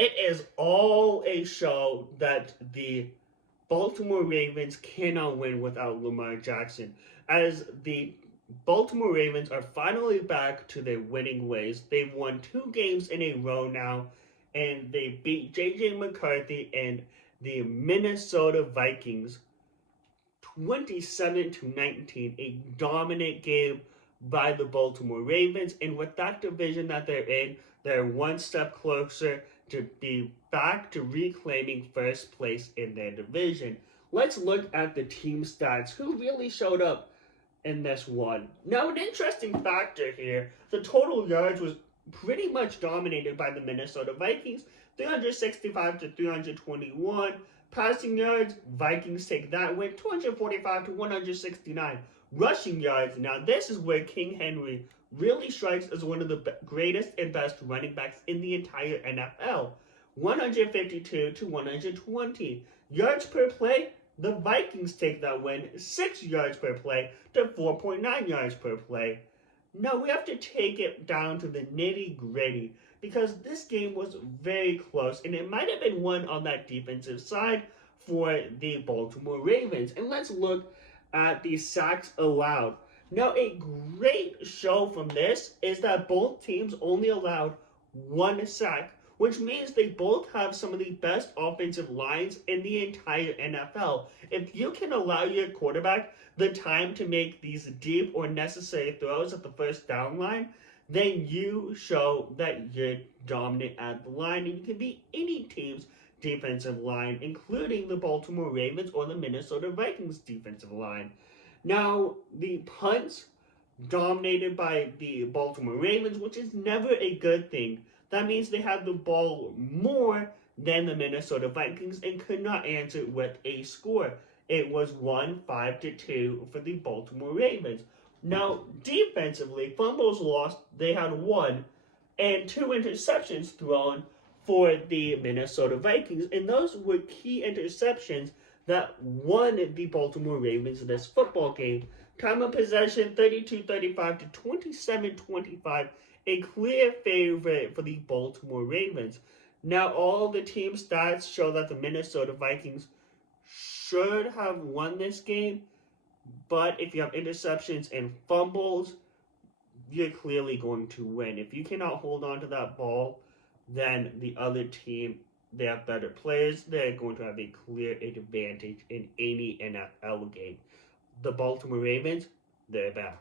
It is all a show that the Baltimore Ravens cannot win without Lamar Jackson, as the Baltimore Ravens are finally back to their winning ways. They've won 2 games in a row now, and they beat J.J. McCarthy and the Minnesota Vikings 27-19, a dominant game by the Baltimore Ravens. And with that division that they're in, they're one step closer to be back to reclaiming first place in their division. Let's look at the team stats. Who really showed up in this one? Now, an interesting factor here, the total yards was pretty much dominated by the Minnesota Vikings, 365 to 321. Passing yards, Vikings take that win, 245 to 169. Rushing yards, now this is where King Henry really strikes as one of the greatest and best running backs in the entire NFL. 152 to 120. Yards per play, the Vikings take that win, 6 yards per play to 4.9 yards per play. Now we have to take it down to the nitty gritty, because this game was very close, and it might have been won on that defensive side for the Baltimore Ravens. And let's look at the sacks allowed. Now, a great show from this is that both teams only allowed 1 sack, which means they both have some of the best offensive lines in the entire NFL. If you can allow your quarterback the time to make these deep or necessary throws at the first down line, then you show that you're dominant at the line, and you can beat any team's defensive line, including the Baltimore Ravens or the Minnesota Vikings defensive line. Now, the punts dominated by the Baltimore Ravens, which is never a good thing. That means they had the ball more than the Minnesota Vikings and could not answer with a score. It was 5-2 for the Baltimore Ravens. Now, defensively, fumbles lost, they had 1, and 2 interceptions thrown for the Minnesota Vikings, and those were key interceptions that won the Baltimore Ravens this football game. Time of possession, 32-35 to 27-25, a clear favorite for the Baltimore Ravens. Now, all the team stats show that the Minnesota Vikings should have won this game, but if you have interceptions and fumbles, you're clearly going to win. If you cannot hold on to that ball, then the other team, they have better players. They're going to have a clear advantage in any NFL game. The Baltimore Ravens, they're back.